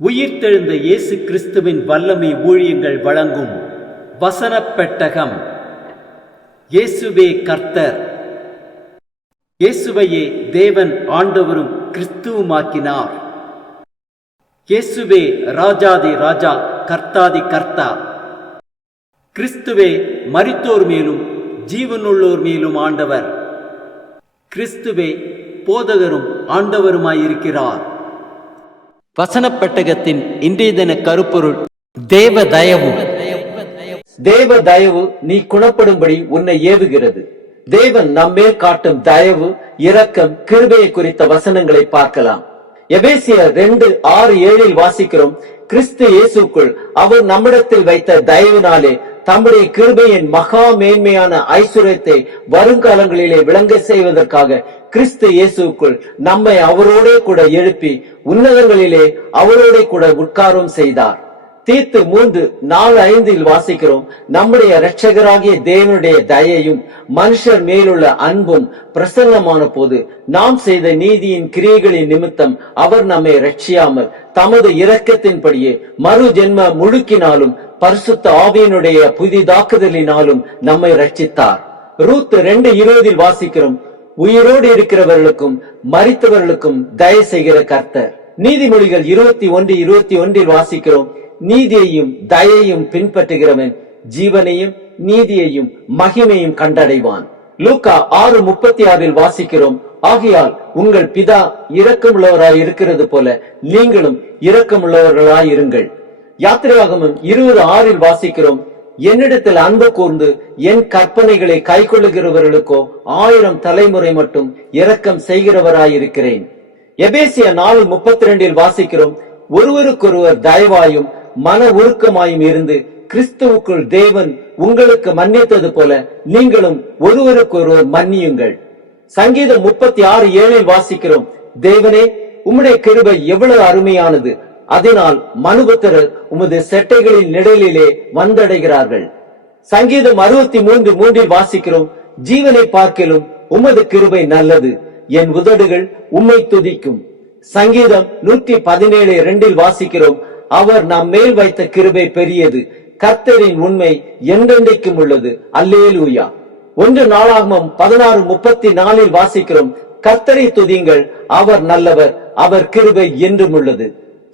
உயிர்த்தெழுந்த இயேசு கிறிஸ்துவின் வல்லமை ஊழியங்கள் வழங்கும் வசனப் பெட்டகம். இயேசுவே கர்த்தர். இயேசுவையே தேவன் ஆண்டவரும் கிறிஸ்துவுமாக்கினார். இயேசுவே ராஜாதி ராஜா, கர்த்தாதி கர்த்தா. கிறிஸ்துவே மரித்தோர் மேலும் ஜீவனுள்ளோர் மேலும் ஆண்டவர். கிறிஸ்துவே போதகரும் ஆண்டவருமாயிருக்கிறார். வசனப் பெட்டகத்தின் இன்றைய தின கருப்பொருள் தேவ தயவு. தேவ தயவு நீ குணப்படும்படி உன்னை ஏவுகிறது. தேவன் நம்மேல் காட்டும் தயவு, இரக்கம், கிருபையை குறித்த வசனங்களை பார்க்கலாம். எபேசியர் 2:6-7 வாசிக்கிறோம். கிறிஸ்து இயேசுக்குள் அவர் நம்மிடத்தில் வைத்த தயவினாலே தம்முடைய கிருபையின் மகா மேன்மையான ஐஸ்வர்யத்தை வருங்காலங்களிலே விளங்க செய்வதற்காக கிறிஸ்து இயேசுக்குள் நம்மை அவரோட கூட எழுப்பி உன்னதங்களிலே அவரோட கூட உட்காரம் செய்தார். தீத்து 3:4-5 வாசிக்கிறோம். நம்முடைய இரட்சகராகிய தேவனுடைய தயையும் மனுஷர் மேலுள்ள அன்பும் பிரசன்னமான போது நாம் செய்த நீதியின் கிரியைகளின் நிமித்தம் அவர் நம்மை ரட்சியாமல் தமது இரக்கத்தின்படியே மறு ஜென்ம முழுக்கினாலும் பரிசுத்த ஆவியினுடைய புதிதாக்குதலினாலும் நம்மை ரட்சித்தார். ரூத் 2:20 வாசிக்கிறோம். உயிரோடு இருக்கிறவர்களுக்கும் மரித்தவர்களுக்கும் தயை செய்கிற கர்த்தர். நீதிமொழிகள் 21:21 வாசிக்கிறோம். நீதியையும் தயையும் பின்பற்றுகிறவன் ஜீவனையும் நீதியையும் மகிமையும் கண்டடைவான். லூக்கா 6:36 வாசிக்கிறோம். ஆகையால் உங்கள் பிதா இரக்கமுள்ளவராய் இருக்கிறது போல நீங்களும் இரக்கமுள்ளவர்களாய் இருங்கள். யாத்திரையாகமம் 20:6 வாசிக்கிறோம். என்னிடத்தில் அன்பு கூர்ந்து என் கற்பனைகளை கை கொள்ளுகிறவர்களுக்கோ 1000 தலைமுறை மட்டும் இரக்கம் செய்கிறவராயிருக்கிறேன். எபேசியர் 4:32 வாசிக்கிறோம். ஒருவருக்கொருவர் தயவாயும் மன உருக்கமாயும் இருந்து கிறிஸ்துவுக்குள் தேவன் உங்களுக்கு மன்னித்தது போல நீங்களும் ஒருவருக்கொருவர் மன்னியுங்கள். சங்கீதம் 36:7 வாசிக்கிறோம். தேவனே, உம்முடைய கிருபை எவ்வளவு அருமையானது, அதனால் மனுபுத்திரர் உமது செட்டைகளின் நிழலிலே வந்தடைகிறார்கள். சங்கீதம் 63:3 வாசிக்கிறோம். ஜீவனை பார்க்கிலும் உமது கிருபை நல்லது, என் உதடுகள் உம்மை துதிக்கும். சங்கீதம் 117:2 வாசிக்கிறோம். அவர் நம் மேல் வைத்த கிருபை பெரியது, கர்த்தரின் உண்மை என்றென்றைக்கும் உள்ளது. அல்லேலூயா. 1 நாளாகமம் 16:34 வாசிக்கிறோம். கர்த்தரை துதிங்கள், அவர் நல்லவர், அவர் கிருபை என்றும் உள்ளது.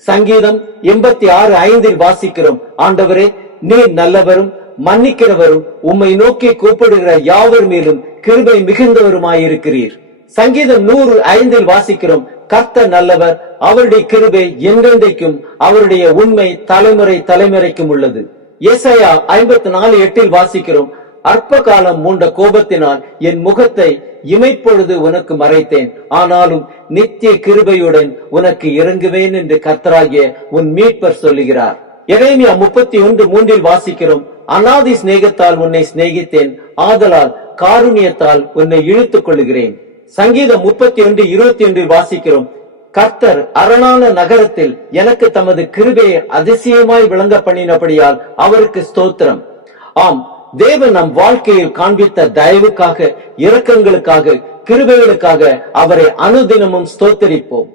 சங்கீதம் 86:5 வாசிக்கிறோம். ஆண்டவரே, நீர் நல்லவரும் மன்னிக்கிறவரும் உம்மை நோக்கி கூப்பிடுகிற யாவர் மேலும் கிருபை மிகுந்தவருமாயிருக்கிறீர். சங்கீதம் 105 வாசிக்கிறோம். கர்த்தர் நல்லவர், அவருடைய கிருபை என்றென்றைக்கும், அவருடைய உண்மை தலைமுறை தலைமுறைக்கும் உள்ளது. ஏசாயா 54:8 வாசிக்கிறோம். அற்ப காலம் மூண்ட கோபத்தினால் என் முகத்தை இமைப்பொழுது உனக்கு மறைத்தேன், ஆனாலும் நித்திய கிருபையுடன் உனக்கு இறங்குவேன் என்று கர்த்தராகிய உன் மீட்பர் சொல்லுகிறார். எரேமியா 31:3 வாசிக்கிறோம். அநாதி சிநேகத்தால் உன்னை சிநேகித்தேன், ஆதலால் காருண்யத்தால் உன்னை இழுத்துக் கொள்ளுகிறேன். சங்கீதம் 31:21 வாசிக்கிறோம். கர்த்தர் அரணான நகரத்தில் எனக்கு தமது கிருபையை அதிசயமாய் விளங்க பண்ணினபடியால் அவருக்கு ஸ்தோத்திரம். ஆம், தேவன் நம் வாழ்க்கையில் காண்பித்த தயவுக்காக, இரக்கங்களுக்காக, கிருபைகளுக்காக அவரை அனுதினமும் ஸ்தோத்தரிப்போம்.